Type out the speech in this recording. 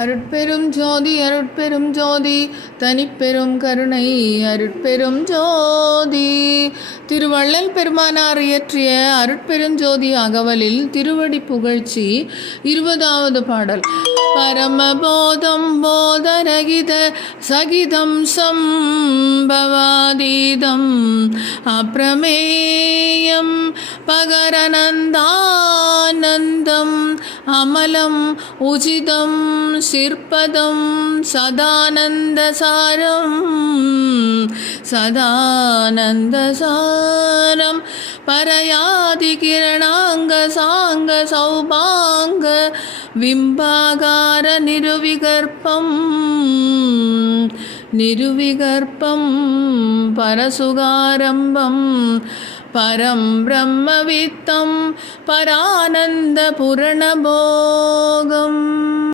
அருட்பெரும் ஜோதி அருட்பெரும் ஜோதி தனிப்பெரும் கருணை அருட்பெரும் ஜோதி. திருவள்ளல் பெருமானார் இயற்றிய அருட்பெருஞ்சோதி அகவலில் திருவடி புகழ்ச்சி 20வது பாடல். பரமபோதம் போதரகித சகிதம் சம்பவாதீதம் அப்ரமேயம் பகரநந்தானந்தம் அமலம் உஜிதம் சிற்பதம் சதானந்தசாரம் சதானந்தசாரம் பரயாதி கிரணாங்க சாங்க சௌபாங்க விம்பாகார நிருவிகற்பம் நிருவிகற்பம் பரசுகாரம்பம் பரம் பிரம்மவித்தம் பரானந்த புரணபோகம்.